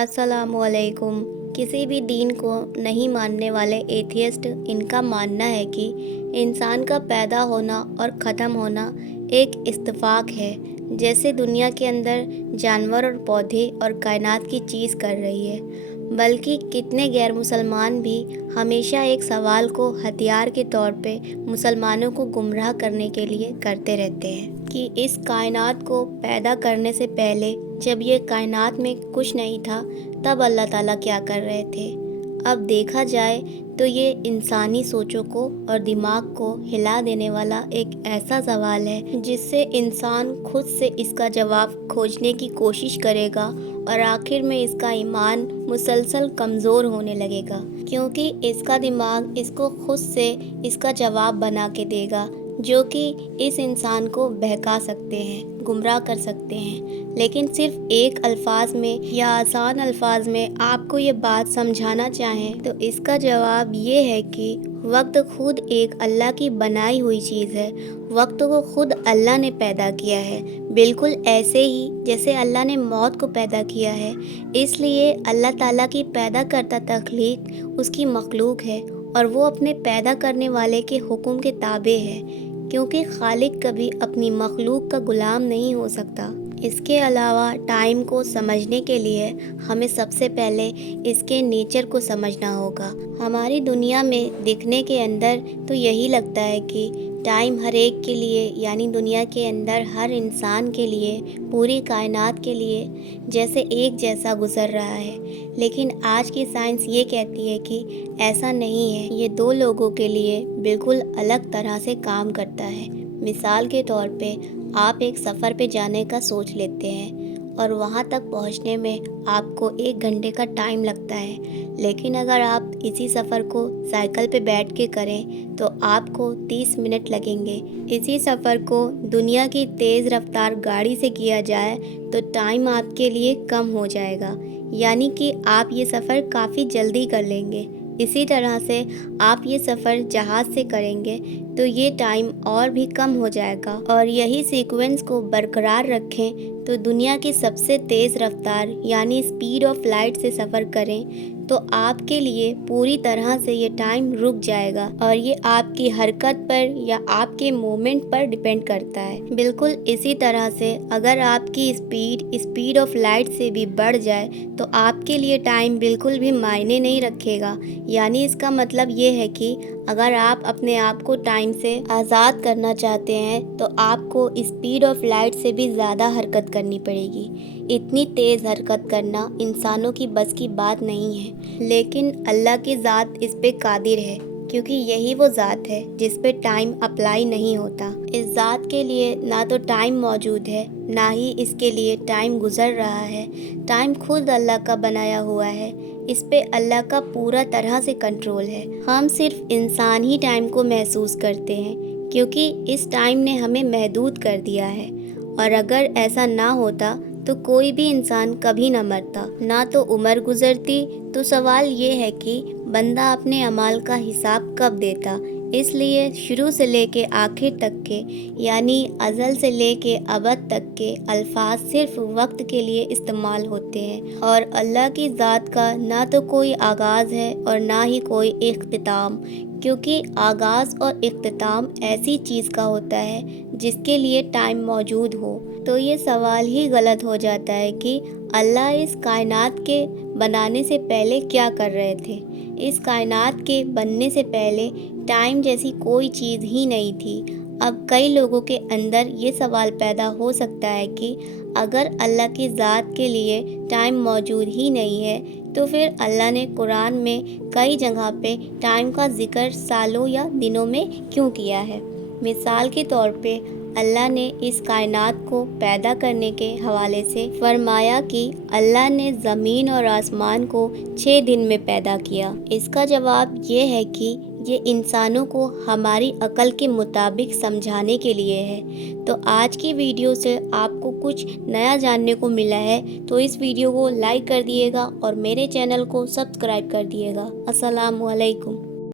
अस्सलाम वालेकुम। किसी भी दीन को नहीं मानने वाले एथियस्ट इनका मानना है कि इंसान का पैदा होना और ख़त्म होना एक इत्तेफाक है, जैसे दुनिया के अंदर जानवर और पौधे और कायनात की चीज़ कर रही है। बल्कि कितने गैर मुसलमान भी हमेशा एक सवाल को हथियार के तौर पे मुसलमानों को गुमराह करने के लिए करते रहते हैं कि इस कायनात को पैदा करने से पहले जब ये कायनात में कुछ नहीं था तब अल्लाह ताला क्या कर रहे थे। अब देखा जाए तो ये इंसानी सोचों को और दिमाग को हिला देने वाला एक ऐसा सवाल है जिससे इंसान खुद से इसका जवाब खोजने की कोशिश करेगा और आखिर में इसका ईमान मुसलसल कमज़ोर होने लगेगा, क्योंकि इसका दिमाग इसको खुद से इसका जवाब बना के देगा जो कि इस इंसान को बहका सकते हैं, गुमराह कर सकते हैं। लेकिन सिर्फ एक अल्फाज में या आसान अल्फाज में आपको ये बात समझाना चाहें तो इसका जवाब ये है कि वक्त खुद एक अल्लाह की बनाई हुई चीज़ है। वक्त को खुद अल्लाह ने पैदा किया है, बिल्कुल ऐसे ही जैसे अल्लाह ने मौत को पैदा किया है। इसलिए अल्लाह ताला की पैदा करता तख्लीक उसकी मखलूक है और वो अपने पैदा करने वाले के हुक्म के ताबे है, क्योंकि खालिक कभी अपनी मखलूक का गुलाम नहीं हो सकता। इसके अलावा टाइम को समझने के लिए हमें सबसे पहले इसके नेचर को समझना होगा। हमारी दुनिया में दिखने के अंदर तो यही लगता है कि टाइम हर एक के लिए, यानी दुनिया के अंदर हर इंसान के लिए, पूरी कायनात के लिए जैसे एक जैसा गुजर रहा है। लेकिन आज की साइंस ये कहती है कि ऐसा नहीं है, ये दो लोगों के लिए बिल्कुल अलग तरह से काम करता है। मिसाल के तौर पे आप एक सफ़र पे जाने का सोच लेते हैं और वहाँ तक पहुँचने में आपको 1 घंटे का टाइम लगता है, लेकिन अगर आप इसी सफ़र को साइकिल पे बैठ के करें तो आपको 30 मिनट लगेंगे। इसी सफ़र को दुनिया की तेज़ रफ्तार गाड़ी से किया जाए तो टाइम आपके लिए कम हो जाएगा, यानी कि आप ये सफ़र काफ़ी जल्दी कर लेंगे। इसी तरह से आप ये सफ़र जहाज़ से करेंगे तो ये टाइम और भी कम हो जाएगा। और यही सीक्वेंस को बरकरार रखें तो दुनिया की सबसे तेज़ रफ्तार यानी स्पीड ऑफ लाइट से सफ़र करें तो आपके लिए पूरी तरह से ये टाइम रुक जाएगा और ये आपकी हरकत पर या आपके मोमेंट पर डिपेंड करता है। बिल्कुल इसी तरह से अगर आपकी स्पीड ऑफ लाइट से भी बढ़ जाए तो आपके लिए टाइम बिल्कुल भी मायने नहीं रखेगा। यानी इसका मतलब ये है कि अगर आप अपने आप को टाइम से आज़ाद करना चाहते हैं तो आपको स्पीड ऑफ लाइट से भी ज़्यादा हरकत करनी पड़ेगी। इतनी तेज़ हरकत करना इंसानों की बस की बात नहीं है, लेकिन अल्लाह की ज़ात इस पे कादिर है, क्योंकि यही वो ज़ात है जिस पे टाइम अप्लाई नहीं होता। इस ज़ात के लिए ना तो टाइम मौजूद है, ना ही इसके लिए टाइम गुज़र रहा है। टाइम खुद अल्लाह का बनाया हुआ है, इस पे अल्लाह का पूरा तरह से कंट्रोल है। हम सिर्फ इंसान ही टाइम को महसूस करते हैं, क्योंकि इस टाइम ने हमें महदूद कर दिया है। और अगर ऐसा ना होता तो कोई भी इंसान कभी ना मरता, ना तो उम्र गुजरती। तो सवाल ये है कि बंदा अपने अमाल का हिसाब कब देता। इसलिए शुरू से लेके आखिर तक के, यानी अज़ल से लेके अबद तक के अल्फाज सिर्फ वक्त के लिए इस्तेमाल होते हैं और अल्लाह की ज़ात का ना तो कोई आगाज़ है और ना ही कोई इख्तिताम, क्योंकि आगाज़ और इख्तिताम ऐसी चीज़ का होता है जिसके लिए टाइम मौजूद हो। तो ये सवाल ही गलत हो जाता है कि अल्लाह इस कायनात के बनाने से पहले क्या कर रहे थे। इस कायनात के बनने से पहले टाइम जैसी कोई चीज़ ही नहीं थी। अब कई लोगों के अंदर ये सवाल पैदा हो सकता है कि अगर अल्लाह की ज़ात के लिए टाइम मौजूद ही नहीं है तो फिर अल्लाह ने कुरान में कई जगह पे टाइम का जिक्र सालों या दिनों में क्यों किया है। मिसाल के तौर पे अल्लाह ने इस कायनात को पैदा करने के हवाले से फरमाया कि अल्लाह ने ज़मीन और आसमान को 6 दिन में पैदा किया। इसका जवाब ये है कि ये इंसानों को हमारी अकल के मुताबिक समझाने के लिए है। तो आज की वीडियो से आपको कुछ नया जानने को मिला है तो इस वीडियो को लाइक कर दिएगा और मेरे चैनल को सब्सक्राइब कर दिएगा। अस्सलाम वालेकुम।